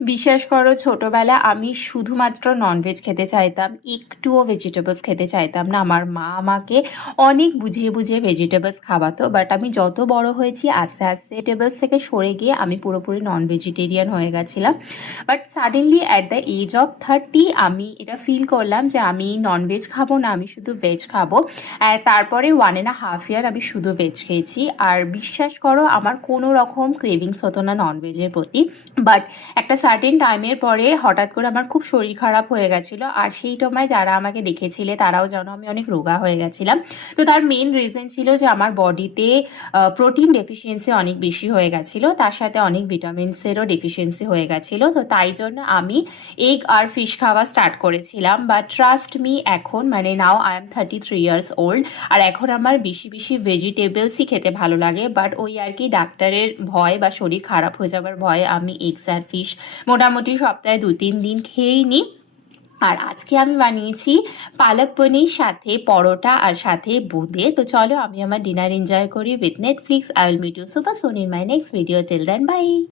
বিশ্বাস করো ছোটবেলা আমি শুধুমাত্র ননভেজ খেতে চাইতাম, একটুও ভেজিটেবলস খেতে চাইতাম না। আমার মা আমাকে অনেক বুঝিয়ে বুঝিয়ে ভেজিটেবলস খাওয়াতো, বাট আমি যত বড় হয়েছি আস্তে আস্তে ভেজিটেবলস থেকে সরে গিয়ে আমি পুরোপুরি নন ভেজিটেরিয়ান হয়ে গেছিলাম। But suddenly at the age of 30 আমি এটা ফিল করলাম যে আমি ননভেজ খাবো না, আমি শুধু ভেজ খাবো। আর তারপরে 1.5 ইয়ার আমি শুধু ভেজ খেয়েছি। আর বিশ্বাস করো আমার কোনো রকম ক্রেভিংস হতো না ননভেজের প্রতি। বাট একটা সার্টেন টাইমের পরে হঠাৎ করে আমার খুব শরীর খারাপ হয়ে গেছিলো, আর সেই সময় যারা আমাকে দেখেছিলে তারাও জানো আমি অনেক রোগা হয়ে গেছিলাম। তো তার মেন রিজন ছিল যে আমার বডিতে প্রোটিন ডেফিসিয়েন্সি অনেক বেশি হয়ে গেছিলো, তার সাথে অনেক ভিটামিনসেরও ডেফিসিয়েন্সি হয়ে গেছিলো। তো তাই জন্য আমি এগ আর ফিশ খাওয়া স্টার্ট করেছিলাম। বাট ট্রাস্ট মি, এখন মানে now I am 33 years old, আর এখন আমার বেশি বেশি ভেজিটেবলসই খেতে ভালো লাগে। বাট ওই আর কি ডাক্তারের ভয় বা শরীর খারাপ হয়ে যাবার ভয়ে আমি এগস আর ফিশ মোটামুটি সপ্তাহে 2-3 দিন খেয়েই নিই। আর আজকে আমি বানিয়েছি পালক পনির সাথে পরোটা আর সাথে বোঁদে। তো চলো আমি আমার ডিনার এনজয় করি with Netflix. I will meet you super soon in my next video. Till then by.